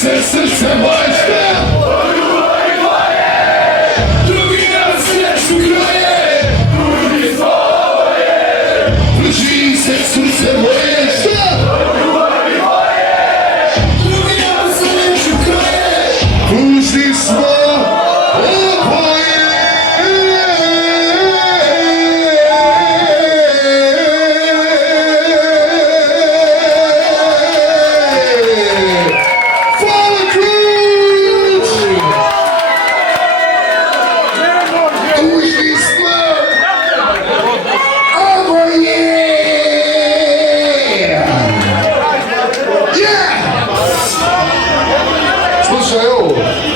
se srce moje drugi nas sreću kraje, drugi svoje, drži se srce moje drugi nas sreću kraje, druži smo oboje. Slušaj ovo.